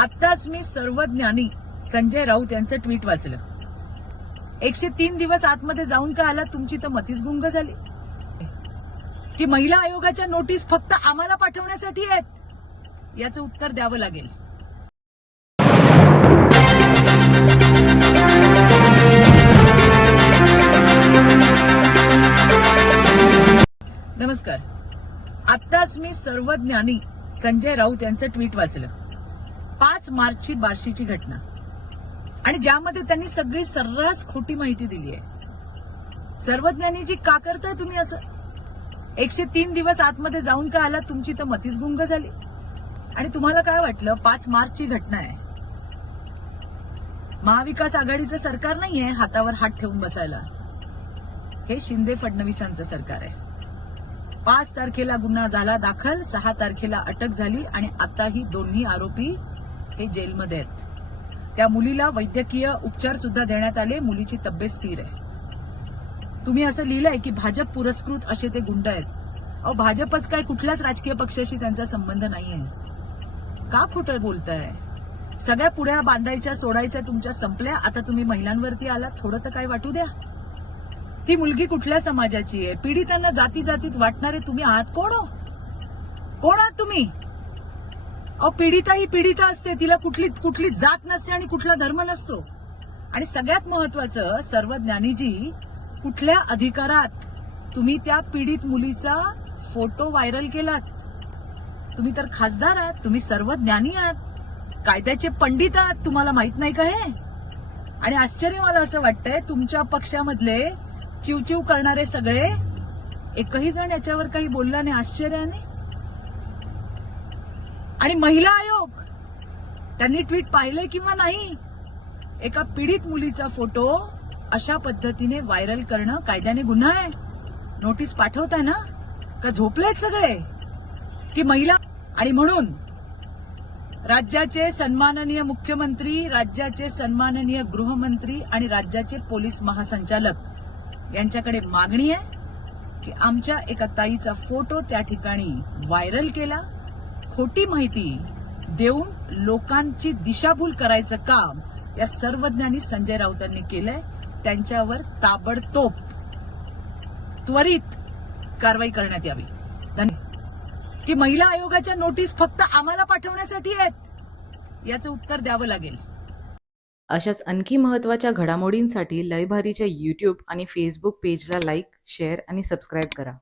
आत्ताच मी सर्वज्ञानी संजय राऊत यांचं ट्विट वाचलं. एकशे तीन दिवस आतमध्ये जाऊन का आला तुमची तर मतीच गुंग झाली. की महिला आयोगाच्या नोटीस फक्त आम्हाला पाठवण्यासाठी आहेत? याचं उत्तर द्यावं लागेल. नमस्कार. आत्ताच मी सर्वज्ञानी संजय राऊत यांचं ट्विट वाचलं. पाच मार्चची बार्शीची घटना. आणि ज्यामध्ये त्यांनी सगळी सर्रास खोटी माहिती दिली आहे सर्वज्ञानीजी का करताय तुम्ही असं? एकशे तीन दिवस आतमध्ये जाऊन का आलात? तुमची तर मतीच गुंग झाली. आणि तुम्हाला काय वाटलं? पाच मार्चची घटना आहे. महाविकास आघाडीचं सरकार नाहीये हातावर हात ठेवून बसायला. हे शिंदे फडणवीसांचं सरकार आहे. पाच तारखेला गुन्हा झाला दाखल सहा तारखेला अटक झाली आणि आताही दोन्ही आरोपी हे जेलमध्ये आहेत. त्या मुलीला वैद्यकीय उपचार सुद्धा देण्यात आले मुलीची तब्येत स्थिर आहे. तुम्ही असं लिहिलंय की भाजप पुरस्कृत असे ते गुंड आहेत. अहो भाजपच काय कुठल्याच राजकीय पक्षाशी त्यांचा संबंध नाहीये. का खोटं बोलताय? सगळ्या पुढ्या बांधायच्या सोडायच्या तुमच्या संपल्या आता तुम्ही महिलांवरती आलात थोडं तर काय वाटू द्या. ती मुलगी कुठल्या समाजाची आहे? पीडितांना जाती जातीत वाटणारे तुम्ही आहात कोण हो? कोण आहात तुम्ही? पीडिता ही पीडिता असते. तिला कुठली कुठली जात नसते आणि कुठला धर्म नसतो. आणि सगळ्यात महत्वाचं सर्व ज्ञानीजी कुठल्या अधिकारात तुम्ही त्या पीडित मुलीचा फोटो व्हायरल केलात? तुम्ही तर खासदार आहात तुम्ही सर्व ज्ञानी आहात कायद्याचे पंडित आहात तुम्हाला माहीत नाही का हे? आणि आश्चर्य मला असं वाटतंय तुमच्या पक्षामधले चिवचिव करणारे सगळे एकही जण याच्यावर काही बोलला नाही आश्चर्याने? आणि महिला आयोग त्यांनी ट्विट पाहिले किंवा नाही एका पीडित मुलीचा फोटो अशा पद्धतीने व्हायरल करणं कायद्याने गुन्हा आहे. नोटीस पाठवताय ना का झोपलेत सगळे? की महिला आणि म्हणून राज्याचे सन्माननीय मुख्यमंत्री राज्याचे सन्माननीय गृहमंत्री आणि राज्याचे पोलीस महासंचालक यांच्याकडे मागणी आहे की आमच्या एका ताईचा फोटो त्या ठिकाणी व्हायरल केला. खोटी माहिती देऊन लोकांची दिशाभूल करायचं काम या सर्वज्ञानी संजय राऊतांनी केलंय. त्यांच्यावर ताबडतोब त्वरित कारवाई करण्यात यावी. की महिला आयोगाच्या नोटीस फक्त आम्हाला पाठवण्यासाठी आहेत याचं उत्तर द्यावं लागेल. अशाच आणखी महत्त्वाच्या घडामोडींसाठी लयभारीच्या यूट्यूब आणि फेसबुक पेजला लाईक शेअर आणि सबस्क्राईब करा.